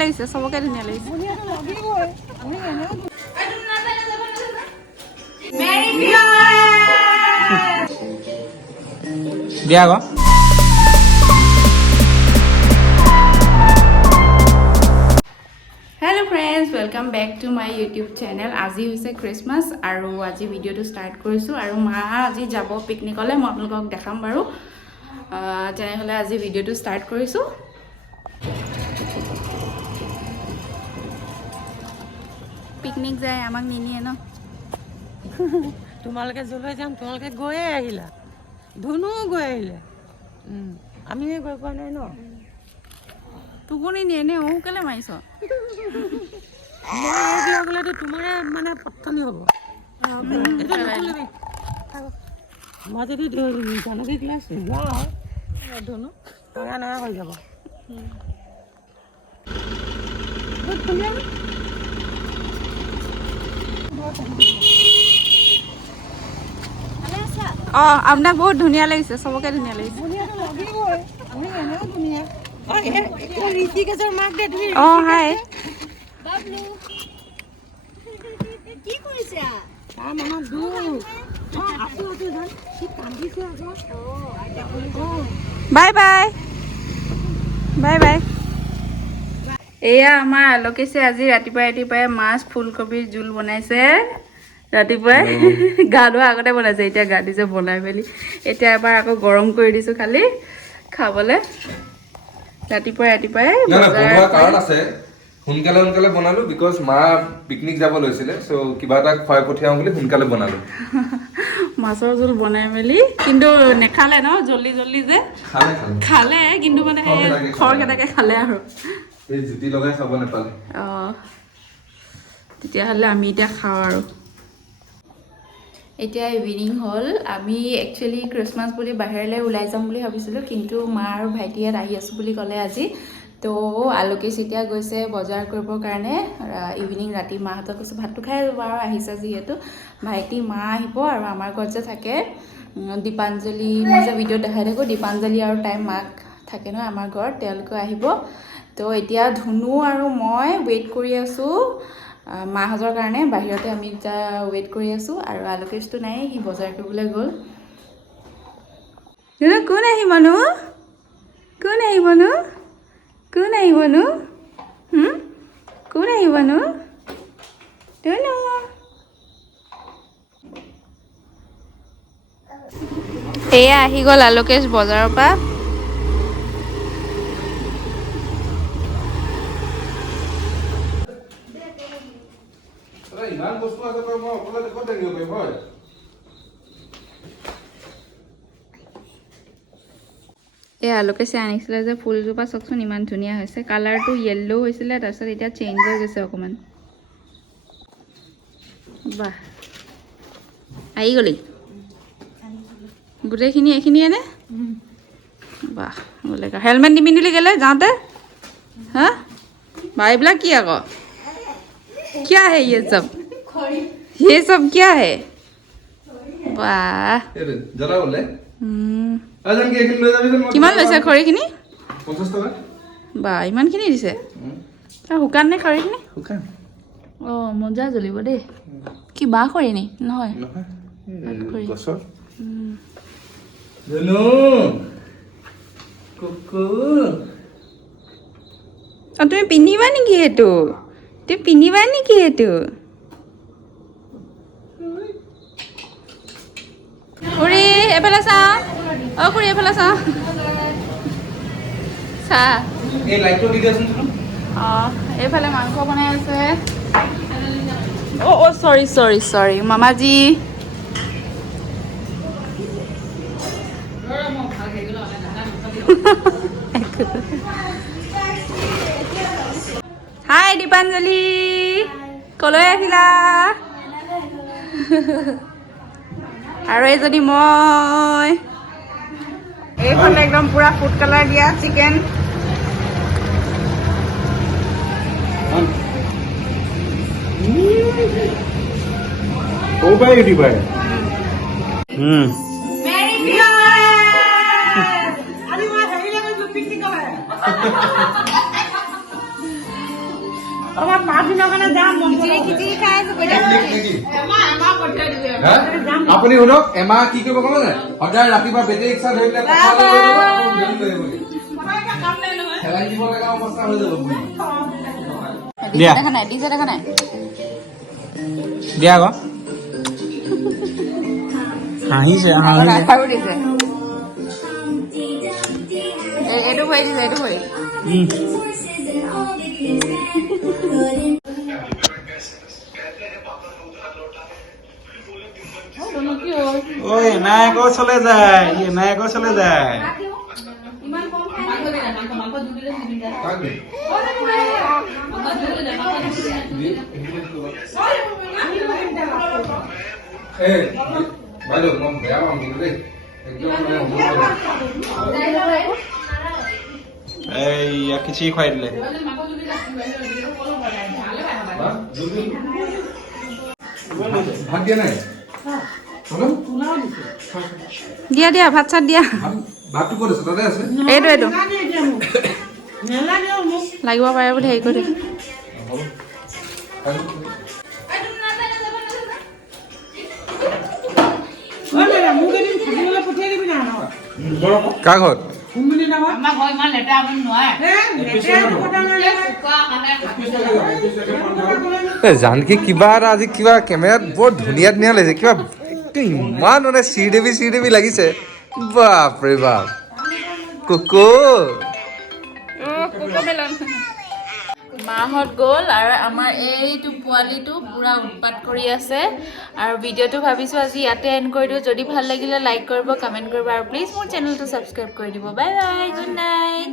লাগিছে সবকে ধুনীয়া লাগিছে দিয়া আকৌ hello friends welcome back to my YouTube channel আজি হৈছে ক্ৰিসমাস আৰু আজি ভিডিওটো স্টাर्ट কৰিছো আৰু মা আজি যাব পিকনিকলে মই আপোনালোকক দেখাম বাৰু তেনেহলে আজি ভিডিওটো স্টাर्ट কৰিছো পিকনিক যায় আমাক নিনিয়ে ন তোমালোকে জলৈ যাম তোমালোকে গৈয়ে আহিলা ধুনু গৈ আহিলে আমি গৈ পোৱা নাই ন তোকনি নিয়ে নে ও কেলে মাৰিছ মই গ'লেতো তোমাৰে মানে পত্নী হ'ব মই যদি জানকী ক্লাছ যাওঁ ধুনু নয়া নয়া হৈ যাব আপোনাক বহুত ধুনীয়া লাগিছে সবকে ধুনীয়া লাগিছে ঋষিকেশৰ মাক দে হাই কি কৰিছা তাৰ মনত দুখ আছো সি কান্দিছে আকৌ বাই বাই বাই বাই এয়া আমাৰ আলোকেশে আজি ৰাতিপুৱাই মাছ ফুলকবিৰ জোল বনাইছে ৰাতিপুৱাই গা ধোৱা আগতে বনাইছে এতিয়া গা দিছে বনাই মেলি এতিয়া এবাৰ আকৌ গৰম কৰি দিছো খালি খাবলে ৰাতিপুৱাই বনোৱা কাৰণ আছে সোনকালে বনালো বিকজ মা পিকনিক যাব লৈছিলে সো কিবা এটা খোৱাই পঠিয়াও বুলি সোনকালে বনালো মাছৰ জোল বনাই মেলি কিন্তু নেখালে ন জল্দি যে খালে কিন্তু মানে খৰকেটাকে খালে আৰু এই জুতি লগাই খাব নেপালে তেতিয়াহ'লে আমি এতিয়া খাওঁ আৰু এতিয়া ইভিনিং হ'ল আমি একচুৱেলি ক্ৰিসমাছ বুলি বাহিৰলৈ ওলাই যাম বুলি ভাবিছিলোঁ কিন্তু মা আৰু ভাইটি ইয়াত আহি আছোঁ বুলি ক'লে আজি তো আলোকেশ এতিয়া গৈছে বজাৰ কৰিবৰ কাৰণে ইভিনিং ৰাতি মাহঁতক কৈছে ভাতটো খাই বাৰু আহিছে যিহেতু ভাইটি মা আহিব আৰু আমাৰ ঘৰত যে থাকে দীপাঞ্জলি মই যে ভিডিঅ'ত দেখাই থাকোঁ দীপাঞ্জলি আৰু তাইৰ মাক থাকে ন আমাৰ ঘৰত তেওঁলোকে আহিব তো এতিয়া ধুনু আৰু মই ৱেইট কৰি আছোঁ মাহঁতৰ কাৰণে বাহিৰতে আমি এতিয়া ৱেইট কৰি আছোঁ আৰু আলোকেশটো নাই সি বজাৰ কৰিবলৈ গ'ল কোন আহিবনো কোন আহিবনো কোন আহিবনো কোন আহিবনো ধুনু এয়া আহি গ'ল আলোকেশ বজাৰৰ পৰা ইমান বস্তু আছে তই মই অকলে দেখত দাঙিব পাৰিম হয় এই আলোকেশে আনিছিলে যে ফুলজোপা চাওকচোন ইমান ধুনীয়া হৈছে কালাৰটো য়েল্লো হৈছিলে তাৰপিছত এতিয়া চেঞ্জ হৈ গৈছে অকণমান বাহ আহি গ'লি গোটেইখিনি এইখিনিয়ে নে বাহ বোলে হেলমেট নিপিন্ধিলি গ'লে যাওঁতে হা বা এইবিলাক কি আকৌ क्या है ये सब क्या है वाह জৰা ওলে কিমান লৈছে খৰিখিনি 50 টকা বা ইমানখিনি দিছে শুকান নে খৰিখিনি শুকান মজা জ্বলিব দেই কি বাঁহ খৰি নি নহয় গছৰ জনু কুকু তুমি পিন্ধিবা নেকি সেইটো তুমি পিন্ধিবা নেকি সেইটো খুৰী এফালে চা খুৰী এফালে চা চা এই লাইটটো দি দিয়াচোন এইফালে মাংস বনাই আছে চৰি মামাজি হাই দীপাঞ্জলি কলৈ আহিলা আৰু এজনী মই এইখন একদম পুৰা ফুড কালাৰ দিয়া চিকেন ओ भाई यूट्यूबर আমাৰ 5 দিনৰ কাৰণে যাম খিচিৰি খাই আছো আপুনি শুনক এমাহ কি কৰিব ক'লে নাই সদায় ৰাতিপুৱা বেটেৰী ৰিক্সা ধৰি পেলাই পথাৰলৈ লৈ যাব, আকৌ গধূলি লৈ আহিব লাগিব। খেলাই দিব লগা অৱস্থা হৈ যাব বুঢ়ী। ডিজে দেখা নাই ডিজে দেখা নাই দিয়া আকৌ হাঁহিছে আৰু দিছে এইটো ভৰি দিছে এইটো ভৰি ওই এনায়কো চলে যায় এনায়কো চলে যায় এই, বাইদেউ মই বেয়া পাম কিন্তু দেই একদম মানে এই খিচিৰি খুৱাই দিলে ভাত দিয়া নাই দিয়া দিয়া ভাত চাত দিয়া ভাতটো ক'ত আছে তাতে আছে এইটো এইটো নেলাগে মোক লাগিব পাৰে বুলি হেৰি কৰি মোক এদিন থাকিবলৈ পঠিয়াই দিবি না কাৰ ঘৰত কোনজনী নামত আমাৰ ঘৰ ইমান লেতেৰা আপুনি নোৱাৰে জানকি কিবা এটা আজি কিবা কেমেৰাত বৰ ধুনীয়া ধুনীয়া লাগিছে কিবা ইমান মানে শ্ৰীদেৱী লাগিছে বাপৰে বাপ কুকু মাহঁত গ'ল আৰু আমাৰ এইটো পোৱালিটো পুৰা উৎপাত কৰি আছে আৰু ভিডিঅ'টো ভাবিছোঁ আজি ইয়াতে এণ্ড কৰি দিওঁ যদি ভাল লাগিলে লাইক কৰিব কমেণ্ট কৰিব আৰু প্লিজ মোৰ চেনেলটো ছাবস্ক্ৰাইব কৰি দিব বাই বাই গুড নাইট